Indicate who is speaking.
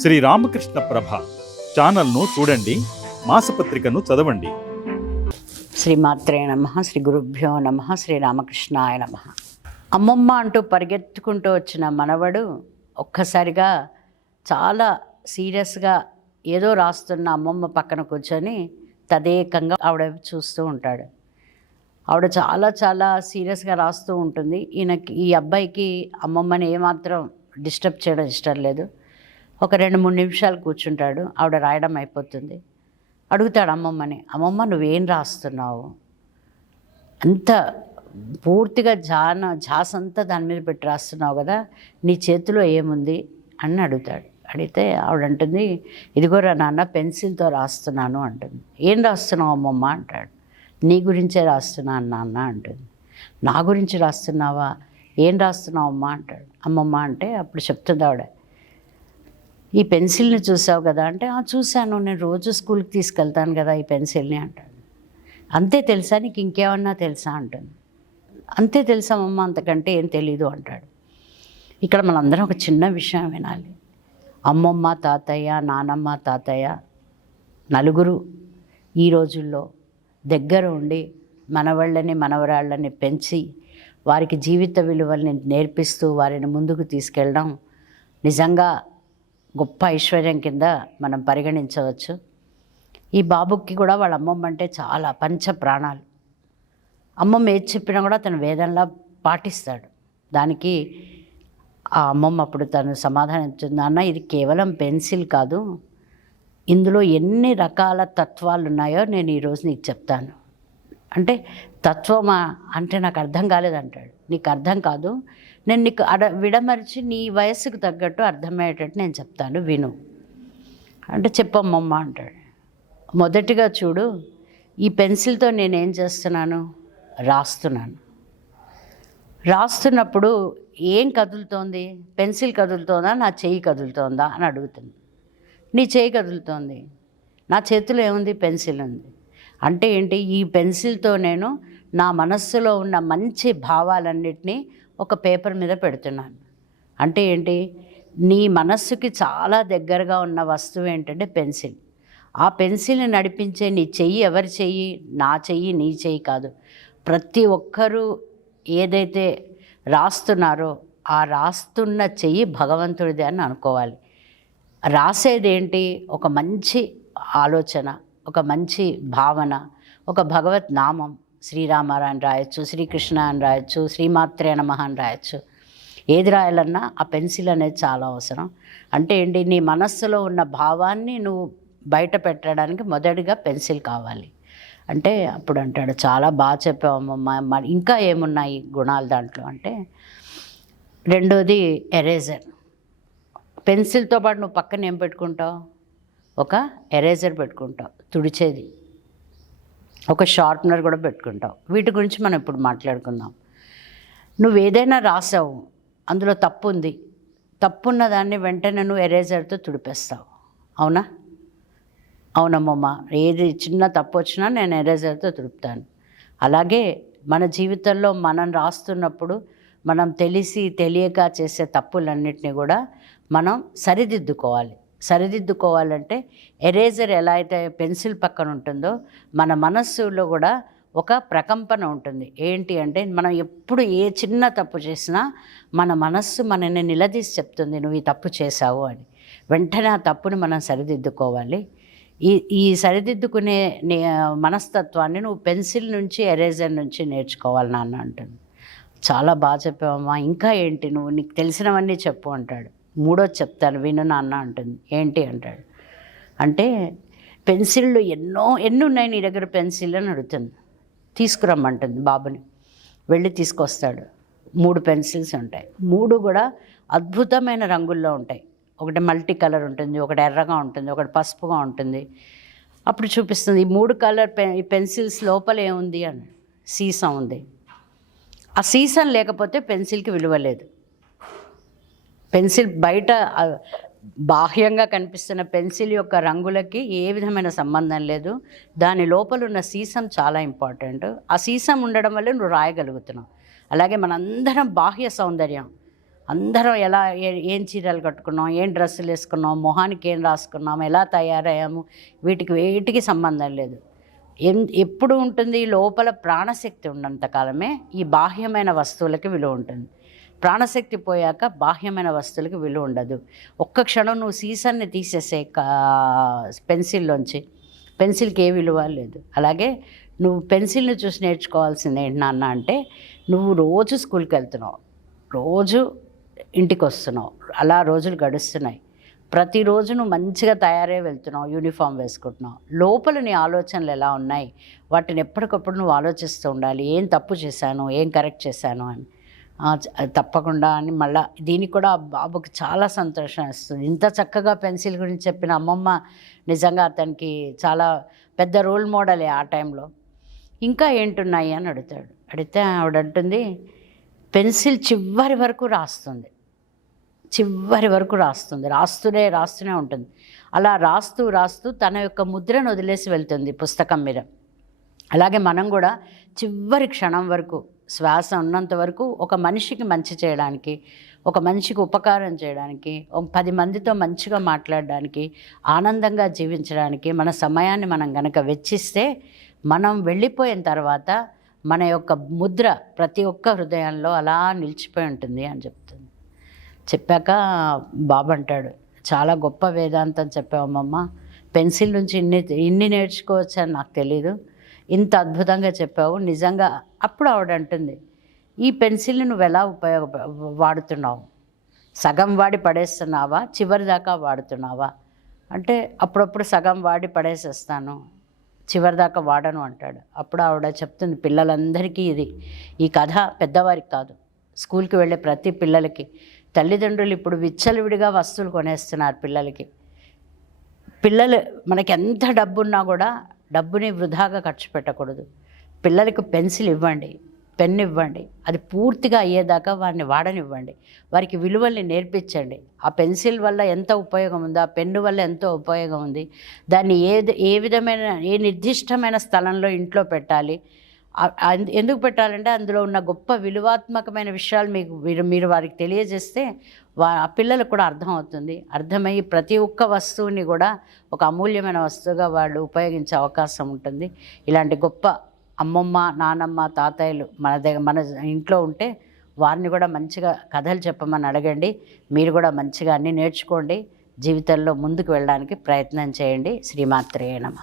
Speaker 1: శ్రీ రామకృష్ణ ప్రభ ఛానల్ను చూడండి మాసపత్రికను చదవండి.
Speaker 2: శ్రీ మాత్రే నమ శ్రీ గురుభ్యో నమ శ్రీ రామకృష్ణాయ నమ. అమ్మమ్మ అంటూ పరిగెత్తుకుంటూ వచ్చిన మనవడు ఒక్కసారిగా చాలా సీరియస్గా ఏదో రాస్తున్న అమ్మమ్మ పక్కన కూర్చొని తదేకంగా ఆవిడ చూస్తూ ఉంటాడు. ఆవిడ చాలా చాలా సీరియస్గా రాస్తూ ఉంటుంది. ఈయనకి ఈ అబ్బాయికి అమ్మమ్మని ఏమాత్రం డిస్టర్బ్ చేయడం ఇష్టం లేదు. ఒక రెండు మూడు నిమిషాలు కూర్చుంటాడు. ఆవిడ రాయడం అయిపోతుంది. అడుగుతాడు అమ్మమ్మని అమ్మమ్మ నువ్వేం రాస్తున్నావు? అంత పూర్తిగా జాన జాసంతా అంతా దాని మీద పెట్టి రాస్తున్నావు కదా నీ చేతిలో ఏముంది? అని అడుగుతాడు. అడిగితే ఆవిడ అంటుంది ఇదిగోరా నాన్న పెన్సిల్తో రాస్తున్నాను అంటుంది. ఏం రాస్తున్నావు అమ్మమ్మ? అంటాడు. నీ గురించే రాస్తున్నాను నాన్న అంటుంది. నా గురించి రాస్తున్నావా? ఏం రాస్తున్నావు అమ్మ? అంటాడు. అమ్మమ్మ అంటే అప్పుడు చెప్తుంది ఆవిడ ఈ పెన్సిల్ని చూసావు కదా అంటే చూశాను నేను రోజు స్కూల్కి తీసుకెళ్తాను కదా ఈ పెన్సిల్ని అంటాడు. అంతే తెలుసా? నీకు ఇంకేమన్నా తెలుసా? అంటుంది. అంతే తెలుసామమ్మ అంతకంటే ఏం తెలీదు అంటాడు. ఇక్కడ మనందరం ఒక చిన్న విషయం వినాలి. అమ్మమ్మ తాతయ్య నానమ్మ తాతయ్య నలుగురు ఈ రోజుల్లో దగ్గర ఉండి మనవాళ్ళని మనవరాళ్ళని పెంచి వారికి జీవిత విలువల్ని నేర్పిస్తూ వారిని ముందుకు తీసుకెళ్ళడం నిజంగా గొప్ప ఐశ్వర్యం కింద మనం పరిగణించవచ్చు. ఈ బాబుకి కూడా వాళ్ళ అమ్మమ్మ అంటే చాలా పంచ ప్రాణాలు. అమ్మమ్మ ఏది చెప్పినా కూడా తను వేదనలా పాటిస్తాడు. దానికి ఆ అమ్మమ్మ అప్పుడు తను సమాధానం ఇచ్చింది అన్న ఇది కేవలం పెన్సిల్ కాదు. ఇందులో ఎన్ని రకాల తత్వాలు ఉన్నాయో నేను ఈరోజు నీకు చెప్తాను. అంటే తత్వమా అంటే నాకు అర్థం కాలేదంటాడు. నీకు అర్థం కాదు. నేను నీకు అడ విడమరిచి నీ వయస్సుకు తగ్గట్టు అర్థమయ్యేటట్టు నేను చెప్తాను విను. అంటే చెప్పమ్మమ్మ అంటాడు. మొదటిగా చూడు ఈ పెన్సిల్తో నేనేం చేస్తున్నాను? రాస్తున్నాను. రాస్తున్నప్పుడు ఏం కదులుతోంది? పెన్సిల్ కదులుతోందా? నా చెయ్యి కదులుతోందా? అని అడుగుతుంది. నీ చేయి కదులుతోంది. నా చేతిలో ఏముంది? పెన్సిల్ ఉంది. అంటే ఏంటి? ఈ పెన్సిల్తో నేను నా మనస్సులో ఉన్న మంచి భావాలన్నిటినీ ఒక పేపర్ మీద పెడుతున్నాను. అంటే ఏంటి? నీ మనస్సుకి చాలా దగ్గరగా ఉన్న వస్తువు ఏంటంటే పెన్సిల్. ఆ పెన్సిల్ని నడిపించే నీ చెయ్యి ఎవరి చెయ్యి? నా చెయ్యి నీ చెయ్యి కాదు. ప్రతి ఒక్కరూ ఏదైతే రాస్తున్నారో ఆ రాస్తున్న చెయ్యి భగవంతుడిది అని అనుకోవాలి. రాసేదేంటి? ఒక మంచి ఆలోచన ఒక మంచి భావన ఒక భగవత్ నామం శ్రీరామార అని రాయొచ్చు శ్రీకృష్ణ అని రాయొచ్చు శ్రీమాత్రే నమః అని రాయొచ్చు. ఏది రాయాలన్నా ఆ పెన్సిల్ అనేది చాలా అవసరం. అంటే ఏంటి నీ మనస్సులో ఉన్న భావాన్ని నువ్వు బయట పెట్టడానికి మొదటిగా పెన్సిల్ కావాలి. అంటే అప్పుడు అంటాడు చాలా బాగా చెప్పావమ్మమ్మ ఇంకా ఏమున్నాయి గుణాలు దాంట్లో? అంటే రెండోది ఎరేజర్. పెన్సిల్తో పాటు నువ్వు పక్కన ఏం పెట్టుకుంటావు? ఒక ఎరేజర్ పెట్టుకుంటావు తుడిచేది. ఒక షార్ప్నర్ కూడా పెట్టుకుంటావు. వీటి గురించి మనం ఇప్పుడు మాట్లాడుకుందాం. నువ్వు ఏదైనా రాసావు అందులో తప్పు ఉంది తప్పు ఉన్న దాన్ని వెంటనే నువ్వు ఎరేజర్తో తుడిపేస్తావు. అవునా? అవునమ్మమ్మ ఏది చిన్న తప్పు వచ్చినా నేను ఎరేజర్తో తుడుపుతాను. అలాగే మన జీవితంలో మనం రాస్తున్నప్పుడు మనం తెలిసి తెలియక చేసే తప్పులన్నిటిని కూడా మనం సరిదిద్దుకోవాలి. సరిదిద్దుకోవాలంటే ఎరేజర్ ఎలా అయితే పెన్సిల్ పక్కన ఉంటుందో మన మనస్సులో కూడా ఒక ప్రకంపన ఉంటుంది. ఏంటి అంటే మనం ఎప్పుడు ఏ చిన్న తప్పు చేసినా మన మనస్సు మనని నిలదీసి చెప్తుంది నువ్వు ఈ తప్పు చేశావు అని. వెంటనే ఆ తప్పుని మనం సరిదిద్దుకోవాలి. ఈ ఈ సరిదిద్దుకునే నే- మనస్తత్వాన్ని నువ్వు పెన్సిల్ నుంచి ఎరేజర్ నుంచి నేర్చుకోవాలి నాన్న అంటుంది. చాలా బాగా చెప్పావమ్మా ఇంకా ఏంటి నువ్వు నీకు తెలిసినవన్నీ చెప్పు అంటాడు. మూడోది చెప్తాను విను నాన్న అంటుంది. ఏంటి అంటాడు. అంటే పెన్సిళ్ళు ఎన్నో ఎన్ని ఉన్నాయి నీ దగ్గర పెన్సిల్ అని అడుగుతుంది. తీసుకురమ్మంటుంది బాబుని. వెళ్ళి తీసుకొస్తాడు. మూడు పెన్సిల్స్ ఉంటాయి. మూడు కూడా అద్భుతమైన రంగుల్లో ఉంటాయి. ఒకటి మల్టీ కలర్ ఉంటుంది ఒకటి ఎర్రగా ఉంటుంది ఒకటి పసుపుగా ఉంటుంది. అప్పుడు చూపిస్తుంది ఈ మూడు కలర్ పె ఈ పెన్సిల్స్ లోపల ఏముంది అని. సీసం ఉంది. ఆ సీసం లేకపోతే పెన్సిల్కి విలువ లేదు. పెన్సిల్ బయట బాహ్యంగా కనిపిస్తున్న పెన్సిల్ యొక్క రంగులకి ఏ విధమైన సంబంధం లేదు. దాని లోపల ఉన్న సీసం చాలా ఇంపార్టెంట్. ఆ సీసం ఉండడం వల్ల నువ్వు రాయగలుగుతున్నావు. అలాగే మనందరం బాహ్య సౌందర్యం. అందరం ఎలా ఏ- ఏం చీరలు కట్టుకున్నాం ఏం డ్రెస్సులు వేసుకున్నాం మొహానికి ఏం రాసుకున్నాం ఎలా తయారయ్యాము వీటికి వేటికి సంబంధం లేదు. ఎం ఎప్పుడు ఉంటుంది? లోపల ప్రాణశక్తి ఉన్నంత కాలమే ఈ బాహ్యమైన వస్తువులకి విలువ ఉంటుంది. ప్రాణశక్తి పోయాక బాహ్యమైన వస్తువులకి విలువ ఉండదు. ఒక్క క్షణం నువ్వు సీసాన్ని తీసేసే పెన్సిల్లోంచి పెన్సిల్కి ఏ విలువ లేదు. అలాగే నువ్వు పెన్సిల్ని చూసి నేర్చుకోవాల్సింది ఏంటి నాన్న అంటే నువ్వు రోజు స్కూల్కి వెళ్తున్నావు. రోజు ఇంటికి వస్తున్నావు అలా రోజులు గడుస్తున్నాయి. ప్రతిరోజు నువ్వు మంచిగా తయారై వెళ్తున్నావు యూనిఫామ్ వేసుకుంటున్నావు. లోపల నీ ఆలోచనలు ఎలా ఉన్నాయి? వాటిని ఎప్పటికప్పుడు నువ్వు ఆలోచిస్తూ ఉండాలి. ఏం తప్పు చేశాను? ఏం కరెక్ట్ చేశాను? అని. తప్పకుండా అని మళ్ళా దీనికి కూడా బాబుకి చాలా సంతోషం ఇస్తుంది ఇంత చక్కగా పెన్సిల్ గురించి చెప్పిన అమ్మమ్మ నిజంగా అతనికి చాలా పెద్ద రోల్ మోడలే ఆ టైంలో. ఇంకా ఏంటున్నాయి అని అడుగుతాడు. అడిగితే ఆవిడ అంటుంది పెన్సిల్ చివరి వరకు రాస్తుంది. చివరి వరకు రాస్తుంది. రాస్తూనే రాస్తూనే ఉంటుంది. అలా రాస్తూ రాస్తూ తన యొక్క ముద్రను వదిలేసి వెళ్తుంది పుస్తకం మీద. అలాగే మనం కూడా చివరి క్షణం వరకు శ్వాస ఉన్నంత వరకు ఒక మనిషికి మంచి చేయడానికి ఒక మనిషికి ఉపకారం చేయడానికి ఒక పది మందితో మంచిగా మాట్లాడడానికి ఆనందంగా జీవించడానికి మన సమయాన్ని మనం గనక వెచ్చిస్తే మనం వెళ్ళిపోయిన తర్వాత మన యొక్క ముద్ర ప్రతి ఒక్క హృదయంలో అలా నిలిచిపోయి ఉంటుంది అని చెప్తుంది. చెప్పాక బాబు అంటాడు చాలా గొప్ప వేదాంతం చెప్పావమ్మమ్మ. పెన్సిల్ నుంచి ఇన్ని ఇన్ని నేర్చుకోవచ్చు అని నాకు తెలీదు. ఇంత అద్భుతంగా చెప్పావు. నిజంగా అప్పుడు ఆవిడ అంటుంది ఈ పెన్సిల్ని నువ్వు ఎలా ఉపయోగ వాడుతున్నావు? సగం వాడి పడేస్తున్నావా? చివరి దాకా వాడుతున్నావా? అంటే అప్పుడప్పుడు సగం వాడి పడేసేస్తాను చివరి దాకా వాడను అంటాడు. అప్పుడు ఆవిడ చెప్తుంది పిల్లలందరికీ ఇది ఈ కథ పెద్దవారికి కాదు. స్కూల్కి వెళ్ళే ప్రతి పిల్లలకి. తల్లిదండ్రులు ఇప్పుడు విచ్చలవిడిగా వస్తువులు కొనేస్తున్నారు పిల్లలకి. పిల్లలు మనకి ఎంత డబ్బు ఉన్నా కూడా డబ్బుని వృధాగా ఖర్చు పెట్టకూడదు. పిల్లలకు పెన్సిల్ ఇవ్వండి పెన్ ఇవ్వండి అది పూర్తిగా అయ్యేదాకా వారిని వాడనివ్వండి. వారికి విలువల్ని నేర్పించండి. ఆ పెన్సిల్ వల్ల ఎంత ఉపయోగం ఉంది ఆ పెన్ను వల్ల ఎంతో ఉపయోగం ఉంది దాన్ని ఏ ఏ విధమైన ఏ నిర్దిష్టమైన స్థలంలో ఇంట్లో పెట్టాలి ఎందుకు పెట్టాలంటే అందులో ఉన్న గొప్ప విలువాత్మకమైన విషయాలు మీకు మీరు మీరు వారికి తెలియజేస్తే వా ఆ పిల్లలకు కూడా అర్థం అవుతుంది. అర్థమయ్యి ప్రతి ఒక్క వస్తువుని కూడా ఒక అమూల్యమైన వస్తువుగా వాళ్ళు ఉపయోగించే అవకాశం ఉంటుంది. ఇలాంటి గొప్ప అమ్మమ్మ నానమ్మ తాతయ్యలు మన దగ్గర మన ఇంట్లో ఉంటే వారిని కూడా మంచిగా కథలు చెప్పమని అడగండి. మీరు కూడా మంచిగా అన్నీ నేర్చుకోండి. జీవితంలో ముందుకు వెళ్ళడానికి ప్రయత్నం చేయండి. శ్రీమాత్రేయ నమ.